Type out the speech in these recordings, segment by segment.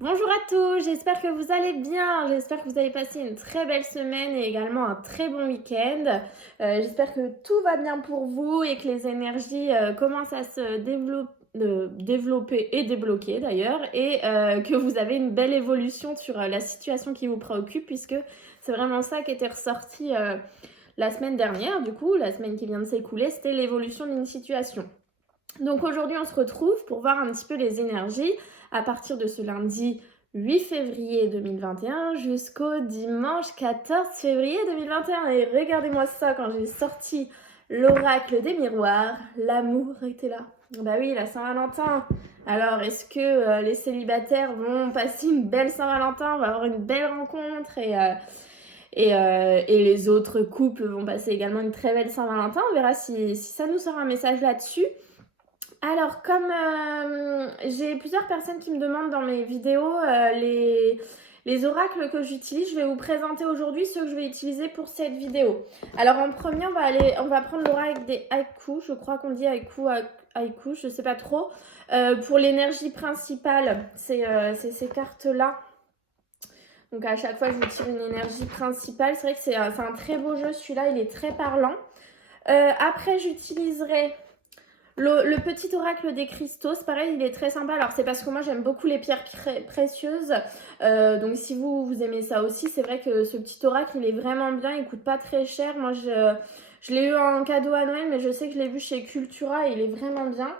Bonjour à tous, j'espère que vous allez bien, j'espère que vous avez passé une très belle semaine et également un très bon week-end. J'espère que tout va bien pour vous et que les énergies commencent à se développer et débloquer d'ailleurs et que vous avez une belle évolution sur la situation qui vous préoccupe puisque c'est vraiment ça qui était ressorti la semaine dernière, du coup, la semaine qui vient de s'écouler, c'était l'évolution d'une situation. Donc aujourd'hui, on se retrouve pour voir un petit peu les énergies à partir de ce lundi 8 février 2021 jusqu'au dimanche 14 février 2021. Et regardez-moi ça, quand j'ai sorti l'oracle des miroirs, l'amour était là. Bah oui, la Saint-Valentin. Alors, est-ce que les célibataires vont passer une belle Saint-Valentin, on va avoir une belle rencontre et les autres couples vont passer également une très belle Saint-Valentin. On verra si ça nous sort un message là-dessus. Alors, comme j'ai plusieurs personnes qui me demandent dans mes vidéos les oracles que j'utilise, je vais vous présenter aujourd'hui ceux que je vais utiliser pour cette vidéo. Alors, en premier, on va prendre l'oracle des haïkus. Je crois qu'on dit haïku, je ne sais pas trop. Pour l'énergie principale, c'est ces cartes-là. Donc, à chaque fois, je vous tire une énergie principale. C'est vrai que c'est un très beau jeu, celui-là, il est très parlant. Après, j'utiliserai le petit oracle des cristaux, c'est pareil, il est très sympa. Alors, c'est parce que moi, j'aime beaucoup les pierres précieuses. Donc, si vous aimez ça aussi, c'est vrai que ce petit oracle, il est vraiment bien. Il coûte pas très cher. Moi, je l'ai eu en cadeau à Noël, mais je sais que je l'ai vu chez Cultura et il est vraiment bien.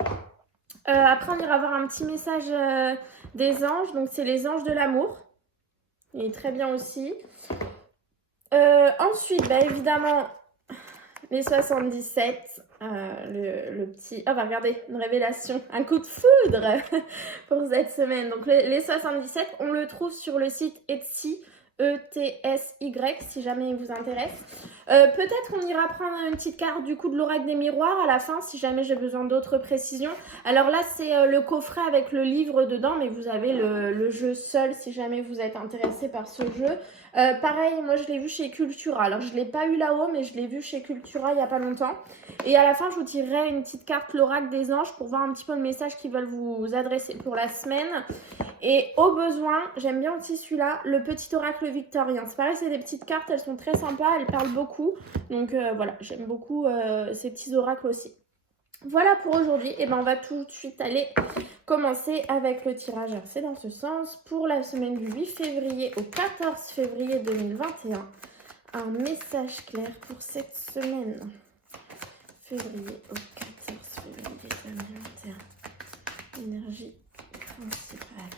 Après, on ira voir un petit message des anges. Donc, c'est les anges de l'amour. Il est très bien aussi. Ensuite, bah, évidemment, les 77, le petit... Oh, bah regardez, une révélation, un coup de foudre pour cette semaine. Donc les 77, on le trouve sur le site Etsy, E-T-S-Y, si jamais il vous intéresse. Peut-être on ira prendre une petite carte du coup de l'oracle des miroirs à la fin, si jamais j'ai besoin d'autres précisions. Alors là, c'est le coffret avec le livre dedans, mais vous avez le jeu seul si jamais vous êtes intéressé par ce jeu. Pareil, moi je l'ai vu chez Cultura. Alors je ne l'ai pas eu là-haut, mais je l'ai vu chez Cultura il n'y a pas longtemps. Et à la fin, je vous tirerai une petite carte l'oracle des anges pour voir un petit peu le message qu'ils veulent vous adresser pour la semaine. Et au besoin, j'aime bien aussi celui-là, le petit oracle victorien. C'est pareil, c'est des petites cartes, elles sont très sympas, elles parlent beaucoup. Donc voilà, j'aime beaucoup ces petits oracles aussi. Voilà pour aujourd'hui, et ben on va tout de suite aller commencer avec le tirage RC dans ce sens pour la semaine du 8 février au 14 février 2021. Un message clair pour cette semaine. Février au 14 février 2021. Énergie principale.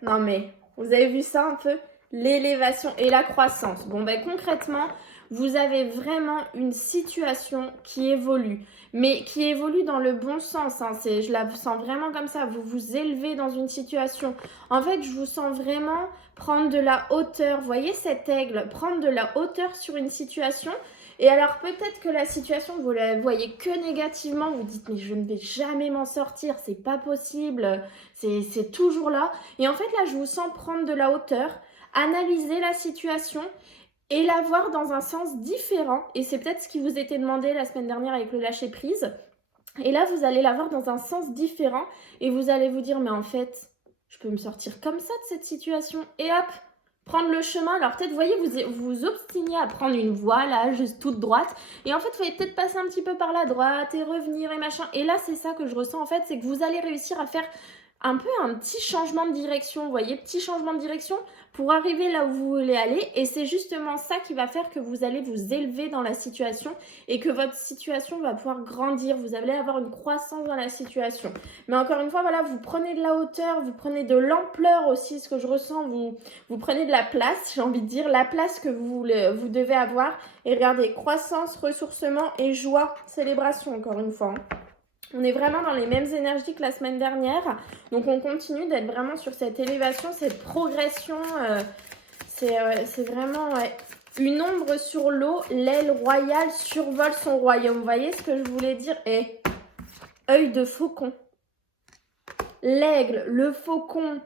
Non mais, vous avez vu ça un peu? L'élévation et la croissance. Bon ben concrètement, vous avez vraiment une situation qui évolue, mais qui évolue dans le bon sens. Hein. Je la sens vraiment comme ça. Vous vous élevez dans une situation. En fait, je vous sens vraiment prendre de la hauteur. Vous voyez cet aigle, prendre de la hauteur sur une situation. Et alors peut-être que la situation, vous la voyez que négativement, vous dites mais je ne vais jamais m'en sortir, c'est pas possible, c'est toujours là. Et en fait là, je vous sens prendre de la hauteur, analyser la situation et la voir dans un sens différent. Et c'est peut-être ce qui vous était demandé la semaine dernière avec le lâcher prise. Et là, vous allez la voir dans un sens différent et vous allez vous dire mais en fait, je peux me sortir comme ça de cette situation. Et hop, prendre le chemin. Alors peut-être, vous voyez, vous vous obstinez à prendre une voie là, juste toute droite. Et en fait, vous allez peut-être passer un petit peu par la droite et revenir et machin. Et là, c'est ça que je ressens en fait, c'est que vous allez réussir à faire un peu un petit changement de direction, vous voyez, petit changement de direction pour arriver là où vous voulez aller. Et c'est justement ça qui va faire que vous allez vous élever dans la situation et que votre situation va pouvoir grandir. Vous allez avoir une croissance dans la situation. Mais encore une fois, voilà, vous prenez de la hauteur, vous prenez de l'ampleur aussi, ce que je ressens, vous prenez de la place, j'ai envie de dire, la place que vous devez avoir. Et regardez, croissance, ressourcement et joie, célébration, encore une fois. On est vraiment dans les mêmes énergies que la semaine dernière. Donc, on continue d'être vraiment sur cette élévation, cette progression. C'est vraiment une ombre sur l'eau. L'aile royale survole son royaume. Vous voyez ce que je voulais dire? Œil de faucon. L'aigle, le faucon,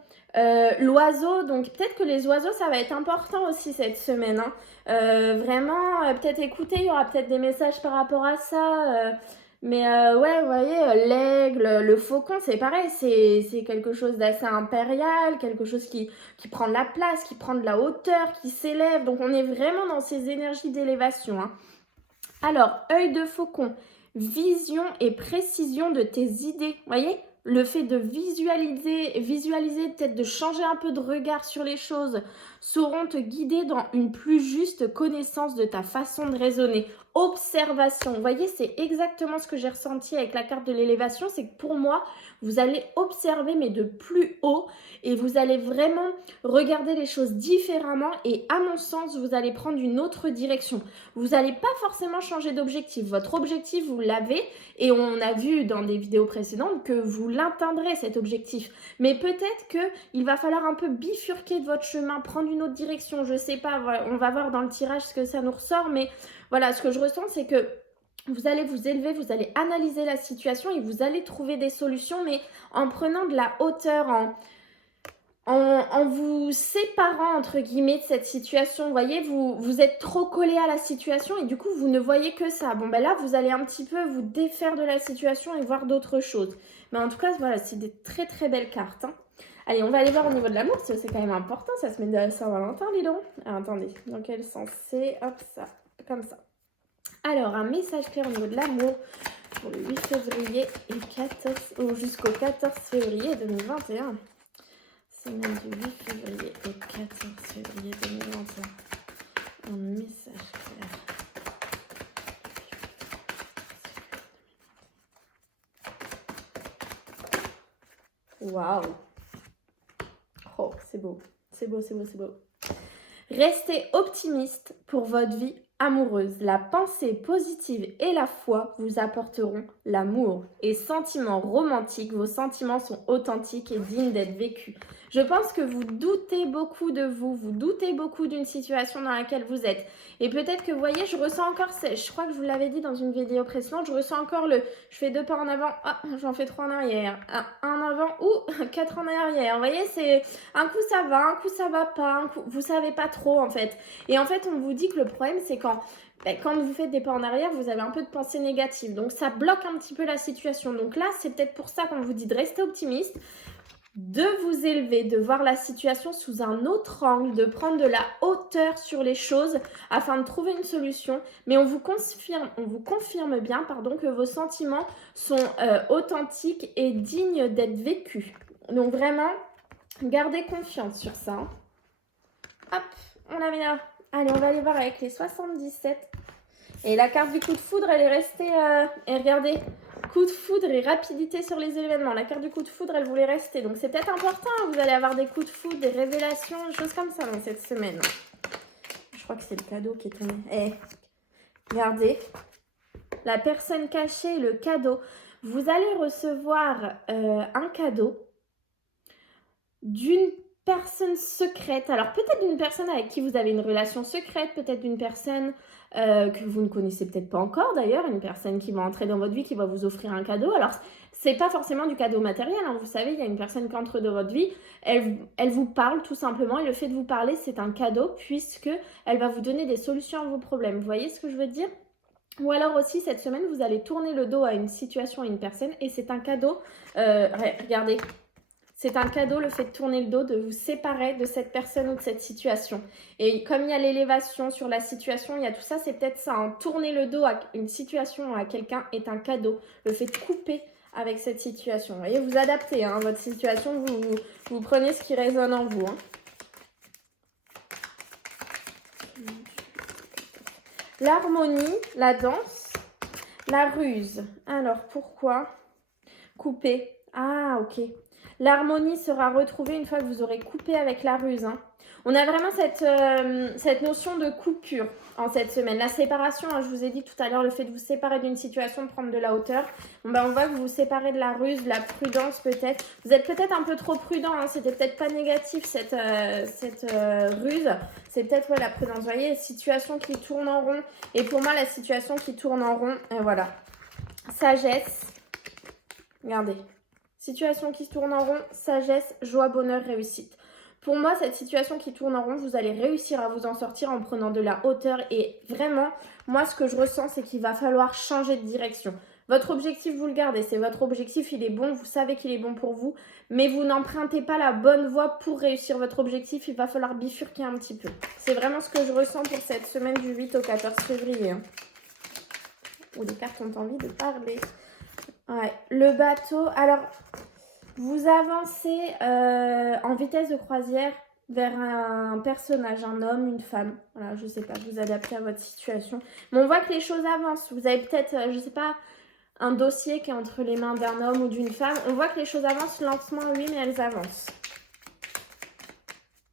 l'oiseau. Donc, peut-être que les oiseaux, ça va être important aussi cette semaine. Hein. Vraiment, peut-être écouter. Il y aura peut-être des messages par rapport à ça. Mais ouais, vous voyez, l'aigle, l'aigle, le faucon, c'est pareil, c'est quelque chose d'assez impérial, quelque chose qui prend de la place, qui prend de la hauteur, qui s'élève. Donc on est vraiment dans ces énergies d'élévation, hein. Alors, œil de faucon, vision et précision de tes idées. Vous voyez, le fait de visualiser, peut-être de changer un peu de regard sur les choses, sauront te guider dans une plus juste connaissance de ta façon de raisonner. Observation, vous voyez, c'est exactement ce que j'ai ressenti avec la carte de l'élévation, c'est que pour moi, vous allez observer mais de plus haut et vous allez vraiment regarder les choses différemment et à mon sens, vous allez prendre une autre direction. Vous n'allez pas forcément changer d'objectif. Votre objectif, vous l'avez et on a vu dans des vidéos précédentes que vous l'atteindrez cet objectif. Mais peut-être qu'il va falloir un peu bifurquer de votre chemin, prendre une autre direction. Je ne sais pas, on va voir dans le tirage ce que ça nous ressort. Mais voilà, ce que je ressens, c'est que vous allez vous élever, vous allez analyser la situation et vous allez trouver des solutions, mais en prenant de la hauteur, en vous séparant entre guillemets de cette situation. Vous voyez, vous êtes trop collé à la situation et du coup vous ne voyez que ça. Bon ben là vous allez un petit peu vous défaire de la situation et voir d'autres choses. Mais en tout cas voilà, c'est des très très belles cartes, hein. Allez, on va aller voir au niveau de l'amour parce que c'est quand même important, ça se met de Saint-Valentin, dis donc. Alors, attendez, dans quel sens c'est? Hop, ça, comme ça. Alors, un message clair au niveau de l'amour pour le 8 février et jusqu'au 14 février 2021. Semaine du 8 février au 14 février 2021. Un message clair. Waouh! Oh, c'est beau. C'est beau, c'est beau, c'est beau. Restez optimiste pour votre vie amoureuse. La pensée positive et la foi vous apporteront l'amour et sentiments romantiques. Vos sentiments sont authentiques et dignes d'être vécus. Je pense que vous doutez beaucoup de vous doutez beaucoup d'une situation dans laquelle vous êtes. Et peut-être que vous voyez, je ressens encore, je crois que je vous l'avais dit dans une vidéo précédente, je ressens encore je fais 2 pas en avant, j'en fais 3 en arrière, un en avant ou 4 en arrière. Vous voyez, c'est un coup ça va pas, un coup, vous savez pas trop en fait. Et en fait, on vous dit que le problème, c'est quand vous faites des pas en arrière, vous avez un peu de pensée négative. Donc, ça bloque un petit peu la situation. Donc là, c'est peut-être pour ça qu'on vous dit de rester optimiste, de vous élever, de voir la situation sous un autre angle, de prendre de la hauteur sur les choses afin de trouver une solution. Mais on vous confirme bien que vos sentiments sont authentiques et dignes d'être vécus. Donc vraiment, gardez confiance sur ça. Hop, on la met là. Allez, on va aller voir avec les 77. Et la carte du coup de foudre, elle est restée... et regardez, coup de foudre et rapidité sur les événements. La carte du coup de foudre, elle voulait rester. Donc c'est peut-être important. Vous allez avoir des coups de foudre, des révélations, des choses comme ça dans cette semaine. Je crois que c'est le cadeau qui est tombé. Regardez. La personne cachée et le cadeau. Vous allez recevoir un cadeau d'une personne secrète. Alors peut-être d'une personne avec qui vous avez une relation secrète, peut-être d'une personne que vous ne connaissez peut-être pas encore d'ailleurs, une personne qui va entrer dans votre vie, qui va vous offrir un cadeau. Alors c'est pas forcément du cadeau matériel, hein. Vous savez, il y a une personne qui entre dans votre vie, elle vous parle tout simplement et le fait de vous parler, c'est un cadeau puisque elle va vous donner des solutions à vos problèmes. Vous voyez ce que je veux dire? Ou alors aussi, cette semaine, vous allez tourner le dos à une situation, à une personne et c'est un cadeau. Regardez. C'est un cadeau, le fait de tourner le dos, de vous séparer de cette personne ou de cette situation. Et comme il y a l'élévation sur la situation, il y a tout ça, c'est peut-être ça. Hein. Tourner le dos à une situation, à quelqu'un, est un cadeau. Le fait de couper avec cette situation. Vous voyez, vous adaptez hein, votre situation, vous prenez ce qui résonne en vous. Hein. L'harmonie, la danse, la ruse. Alors, pourquoi couper? Ah, ok. L'harmonie sera retrouvée une fois que vous aurez coupé avec la ruse. Hein. On a vraiment cette notion de coupure en cette semaine. La séparation, hein, je vous ai dit tout à l'heure, le fait de vous séparer d'une situation, de prendre de la hauteur. Bon, on voit que vous vous séparez de la ruse, de la prudence peut-être. Vous êtes peut-être un peu trop prudent. Hein. C'était peut-être pas négatif cette ruse. C'est peut-être la prudence. Vous voyez, situation qui tourne en rond. Et pour moi, la situation qui tourne en rond, voilà. Sagesse. Regardez. Situation qui se tourne en rond, sagesse, joie, bonheur, réussite. Pour moi, cette situation qui tourne en rond, vous allez réussir à vous en sortir en prenant de la hauteur. Et vraiment, moi, ce que je ressens, c'est qu'il va falloir changer de direction. Votre objectif, vous le gardez. C'est votre objectif, il est bon. Vous savez qu'il est bon pour vous. Mais vous n'empruntez pas la bonne voie pour réussir votre objectif. Il va falloir bifurquer un petit peu. C'est vraiment ce que je ressens pour cette semaine du 8 au 14 février. Hein. Où les cartes ont envie de parler. Ouais, le bateau. Alors, vous avancez en vitesse de croisière vers un personnage, un homme, une femme. Voilà, je sais pas, vous adaptez à votre situation. Mais on voit que les choses avancent. Vous avez peut-être, je sais pas, un dossier qui est entre les mains d'un homme ou d'une femme. On voit que les choses avancent lentement, oui, mais elles avancent.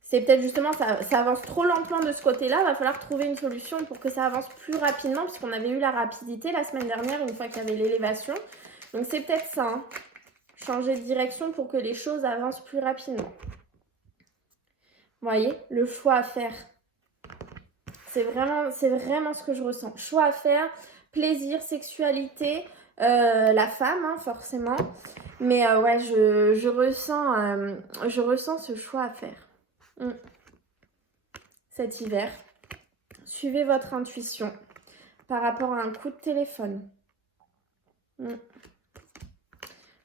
C'est peut-être justement, ça avance trop lentement de ce côté-là. Il va falloir trouver une solution pour que ça avance plus rapidement, puisqu'on avait eu la rapidité la semaine dernière, une fois qu'il y avait l'élévation. Donc c'est peut-être ça, hein. Changer de direction pour que les choses avancent plus rapidement. Vous voyez, le choix à faire. C'est vraiment ce que je ressens. Choix à faire, plaisir, sexualité, la femme, hein, forcément. Mais ouais, je ressens ce choix à faire. Cet hiver. Suivez votre intuition par rapport à un coup de téléphone.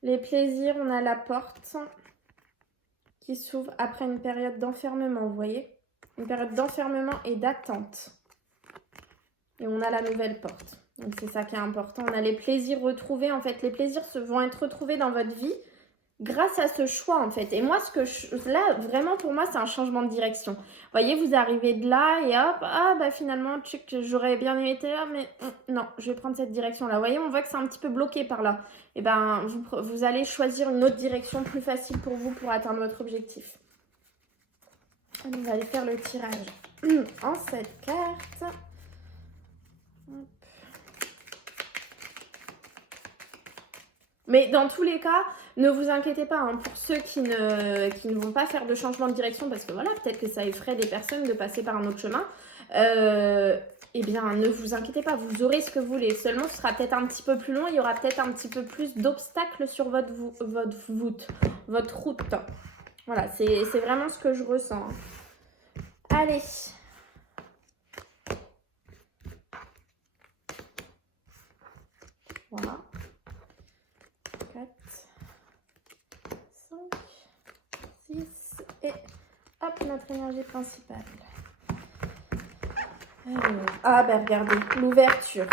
Les plaisirs, on a la porte qui s'ouvre après une période d'enfermement, vous voyez? Une période d'enfermement et d'attente. Et on a la nouvelle porte. Donc c'est ça qui est important. On a les plaisirs retrouvés. En fait, les plaisirs vont être retrouvés dans votre vie grâce à ce choix, en fait. Et moi, là, vraiment, pour moi, c'est un changement de direction. Vous voyez, vous arrivez de là et hop, ah, bah finalement, j'aurais bien aimé être là, mais non, je vais prendre cette direction-là. Vous voyez, on voit que c'est un petit peu bloqué par là. Et ben, vous allez choisir une autre direction plus facile pour vous pour atteindre votre objectif. Allez, vous allez faire le tirage en cette carte. Hop. Mais dans tous les cas, ne vous inquiétez pas, hein, pour ceux qui ne vont pas faire de changement de direction, parce que voilà, peut-être que ça effraie des personnes de passer par un autre chemin, eh bien, ne vous inquiétez pas, vous aurez ce que vous voulez. Seulement, ce sera peut-être un petit peu plus long, il y aura peut-être un petit peu plus d'obstacles sur votre route. Voilà, c'est vraiment ce que je ressens. Allez. Voilà. 4, 5, 6 et hop, notre énergie principale. Ah ben regardez, l'ouverture.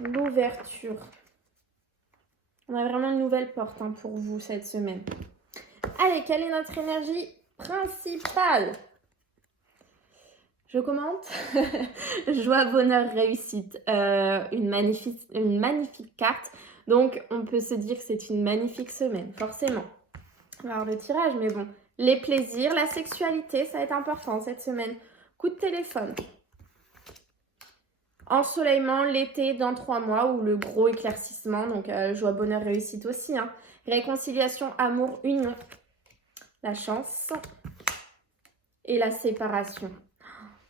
L'ouverture. On a vraiment une nouvelle porte, hein, pour vous cette semaine. Allez, quelle est notre énergie principale? Je commente. Joie, bonheur, réussite. Une magnifique carte. Donc, on peut se dire que c'est une magnifique semaine, forcément. Alors, le tirage, mais bon. Les plaisirs, la sexualité, ça va être important cette semaine. Coup de téléphone. Ensoleillement, l'été dans 3 mois, ou le gros éclaircissement. Donc, joie, bonheur, réussite aussi. Hein. Réconciliation, amour, union. La chance. Et la séparation.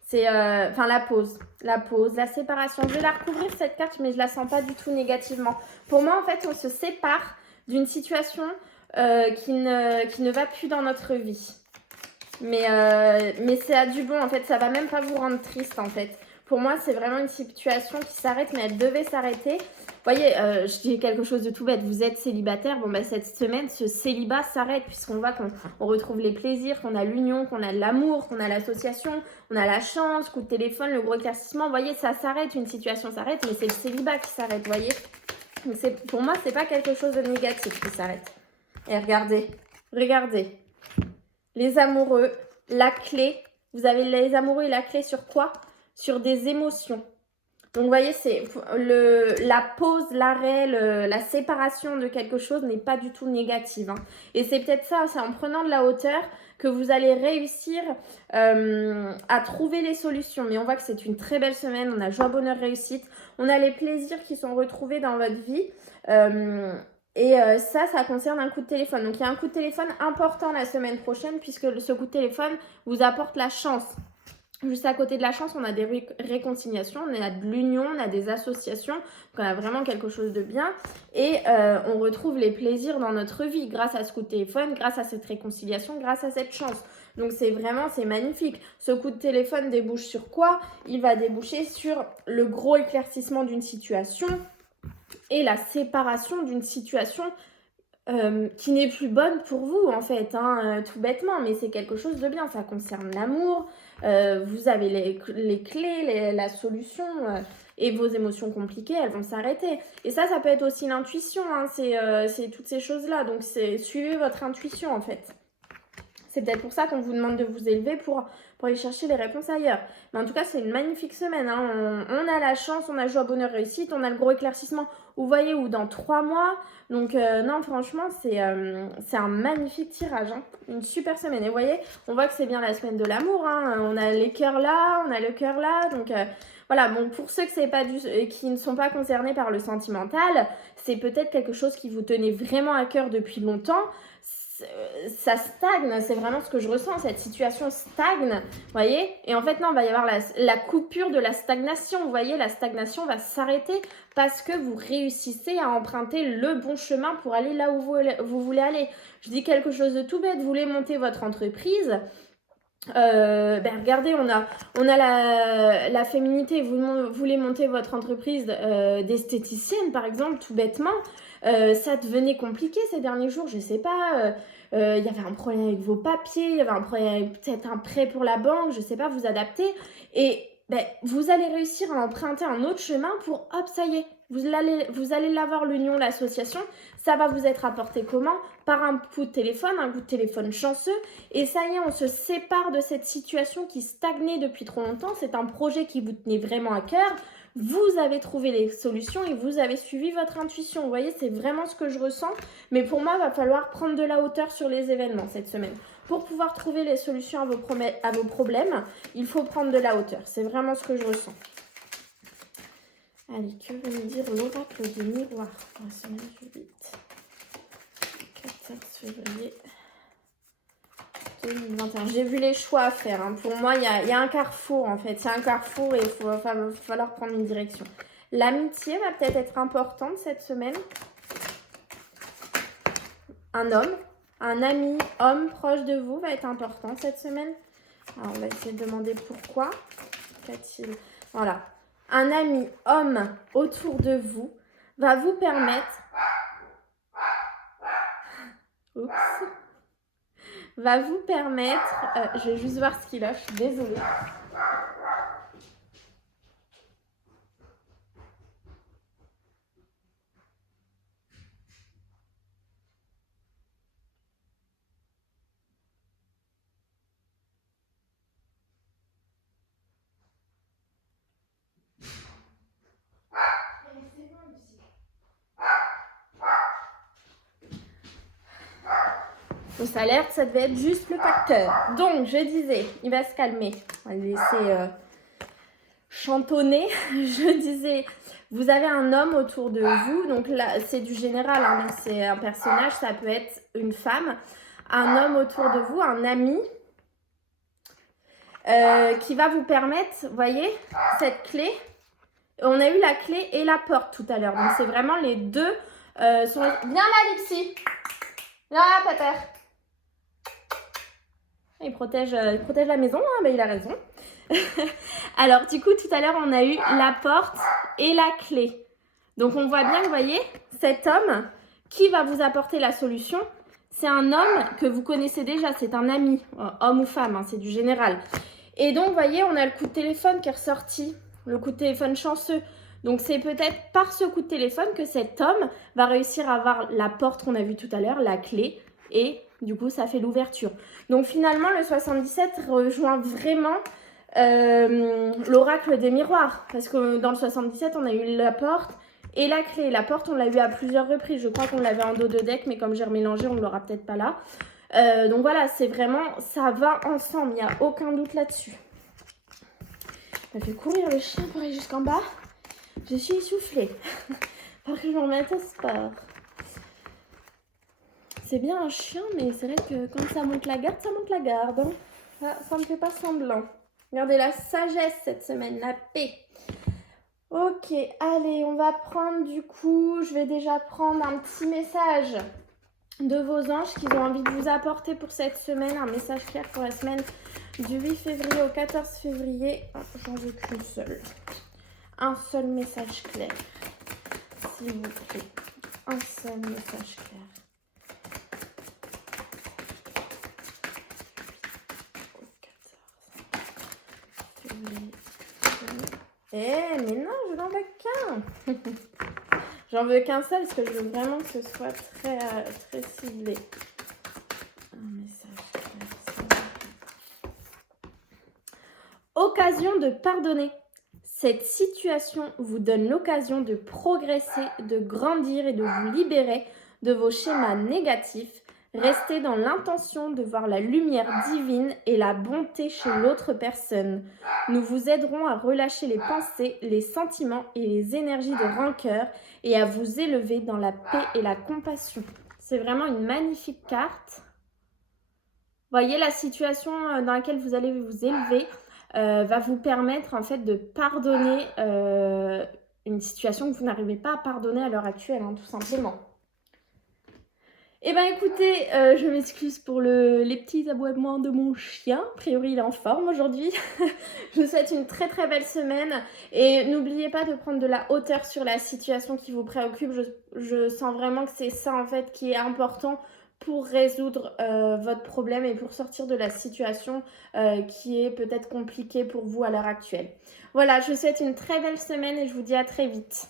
C'est la pause, la séparation. Je vais la recouvrir cette carte, mais je la sens pas du tout négativement. Pour moi, en fait, on se sépare d'une situation qui ne va plus dans notre vie. Mais c'est à du bon, en fait. Ça va même pas vous rendre triste, en fait. Pour moi, c'est vraiment une situation qui s'arrête, mais elle devait s'arrêter. Vous voyez, je dis quelque chose de tout bête. Vous êtes célibataire, bon bah cette semaine, ce célibat s'arrête puisqu'on voit qu'on retrouve les plaisirs, qu'on a l'union, qu'on a l'amour, qu'on a l'association, on a la chance, coup de téléphone, le gros éclaircissement. Vous voyez, ça s'arrête, une situation s'arrête, mais c'est le célibat qui s'arrête, vous voyez. Donc pour moi, c'est pas quelque chose de négatif qui s'arrête. Et regardez, les amoureux, la clé. Vous avez les amoureux et la clé sur quoi? Sur des émotions. Donc, vous voyez, c'est la pause, l'arrêt, la séparation de quelque chose n'est pas du tout négative. Hein. Et c'est peut-être ça, c'est en prenant de la hauteur que vous allez réussir à trouver les solutions. Mais on voit que c'est une très belle semaine. On a joie, bonheur, réussite. On a les plaisirs qui sont retrouvés dans votre vie. Ça concerne un coup de téléphone. Donc, il y a un coup de téléphone important la semaine prochaine puisque ce coup de téléphone vous apporte la chance. Juste à côté de la chance, on a des réconciliations, on a de l'union, on a des associations, donc on a vraiment quelque chose de bien. Et on retrouve les plaisirs dans notre vie grâce à ce coup de téléphone, grâce à cette réconciliation, grâce à cette chance. Donc c'est magnifique. Ce coup de téléphone débouche sur quoi? Il va déboucher sur le gros éclaircissement d'une situation et la séparation d'une situation qui n'est plus bonne pour vous en fait, hein, tout bêtement, mais c'est quelque chose de bien, ça concerne l'amour, vous avez les clés, la solution, et vos émotions compliquées, elles vont s'arrêter. Et ça peut être aussi l'intuition, hein, c'est toutes ces choses-là, donc suivez votre intuition en fait. C'est peut-être pour ça qu'on vous demande de vous élever pour aller chercher les réponses ailleurs. Mais en tout cas, c'est une magnifique semaine. Hein. On a la chance, on a joie, bonheur, réussite, on a le gros éclaircissement, vous voyez, ou dans 3 mois. Donc non, franchement, c'est un magnifique tirage. Hein. Une super semaine. Et vous voyez, on voit que c'est bien la semaine de l'amour. Hein. On a les cœurs là, on a le cœur là. Donc voilà, bon, pour ceux qui ne sont pas concernés par le sentimental, c'est peut-être quelque chose qui vous tenait vraiment à cœur depuis longtemps. Ça stagne, c'est vraiment ce que je ressens, cette situation stagne, vous voyez, et en fait non, il va y avoir la coupure de la stagnation, vous voyez, la stagnation va s'arrêter parce que vous réussissez à emprunter le bon chemin pour aller là où vous voulez aller. Je dis quelque chose de tout bête, vous voulez monter votre entreprise, regardez, on a la féminité, vous voulez monter votre entreprise d'esthéticienne par exemple, tout bêtement, ça devenait compliqué ces derniers jours, je sais pas, il y avait un problème avec vos papiers, il y avait un problème avec peut-être un prêt pour la banque, je sais pas, vous adapter, et vous allez réussir à emprunter un autre chemin pour, hop, ça y est, vous allez l'avoir, l'union, l'association, ça va vous être apporté comment? Par un coup de téléphone chanceux, et ça y est, on se sépare de cette situation qui stagnait depuis trop longtemps, c'est un projet qui vous tenait vraiment à cœur, vous avez trouvé les solutions et vous avez suivi votre intuition. Vous voyez, c'est vraiment ce que je ressens. Mais pour moi, il va falloir prendre de la hauteur sur les événements cette semaine. Pour pouvoir trouver les solutions à vos problèmes, il faut prendre de la hauteur. C'est vraiment ce que je ressens. Allez, que veut me dire l'oracle du miroir pour la semaine du 8 14 février 2021. J'ai vu les choix à faire. Hein. Pour moi, il y a un carrefour en fait. Il y a un carrefour et il va falloir prendre une direction. L'amitié va peut-être être importante cette semaine. Un homme, un ami, homme proche de vous va être important cette semaine. Alors, on va essayer de demander pourquoi. Qu'a-t-il? Voilà. Un ami, homme autour de vous va vous permettre... Oups. Va vous permettre... je vais juste voir ce qu'il a, je suis désolée. Fausse alerte, ça devait être juste le facteur. Donc, je disais, il va se calmer. On va le laisser chantonner. Je disais, vous avez un homme autour de vous. Donc là, c'est du général. Hein, donc c'est un personnage, ça peut être une femme. Un homme autour de vous, un ami qui va vous permettre, vous voyez, cette clé. On a eu la clé et la porte tout à l'heure. Donc, c'est vraiment les deux. Viens là, Lipsy. Viens là, Pépère. Il protège la maison, hein, mais il a raison. Alors, du coup, tout à l'heure, on a eu la porte et la clé. Donc, on voit bien, vous voyez, cet homme qui va vous apporter la solution, c'est un homme que vous connaissez déjà, c'est un ami, homme ou femme, hein, c'est du général. Et donc, vous voyez, on a le coup de téléphone qui est ressorti, le coup de téléphone chanceux. Donc, c'est peut-être par ce coup de téléphone que cet homme va réussir à avoir la porte qu'on a vue tout à l'heure, la clé, et du coup, ça fait l'ouverture. Donc, finalement, le 77 rejoint vraiment l'oracle des miroirs. Parce que dans le 77, on a eu la porte et la clé. La porte, on l'a eu à plusieurs reprises. Je crois qu'on l'avait en dos de deck, mais comme j'ai remélangé, on ne l'aura peut-être pas là. Donc, voilà, c'est vraiment... Ça va ensemble, il n'y a aucun doute là-dessus. Je vais courir le chien pour aller jusqu'en bas. Je suis essoufflée. Faut que je me remette au sport. C'est bien un chien, mais c'est vrai que quand ça monte la garde, ça monte la garde. Hein. Ça ne fait pas semblant. Regardez la sagesse cette semaine, la paix. Ok, allez, on va prendre du coup, je vais déjà prendre un petit message de vos anges qu'ils ont envie de vous apporter pour cette semaine. Un message clair pour la semaine du 8 février au 14 février. Oh, j'en veux qu'une seule. Un seul message clair. s'il vous plaît. Un seul message clair. Mais non, je n'en veux qu'un. J'en veux qu'un seul parce que je veux vraiment que ce soit très, très ciblé. Un message clair. Occasion de pardonner. Cette situation vous donne l'occasion de progresser, de grandir et de vous libérer de vos schémas négatifs. Restez dans l'intention de voir la lumière divine et la bonté chez l'autre personne. Nous vous aiderons à relâcher les pensées, les sentiments et les énergies de rancœur et à vous élever dans la paix et la compassion. C'est vraiment une magnifique carte. Voyez la situation dans laquelle vous allez vous élever. Va vous permettre en fait de pardonner une situation que vous n'arrivez pas à pardonner à l'heure actuelle, tout simplement. Eh bien écoutez, je m'excuse pour les petits aboiements de mon chien. A priori, il est en forme aujourd'hui. Je vous souhaite une très très belle semaine. Et n'oubliez pas de prendre de la hauteur sur la situation qui vous préoccupe. Je sens vraiment que c'est ça en fait qui est important pour résoudre votre problème et pour sortir de la situation qui est peut-être compliquée pour vous à l'heure actuelle. Voilà, je vous souhaite une très belle semaine et je vous dis à très vite.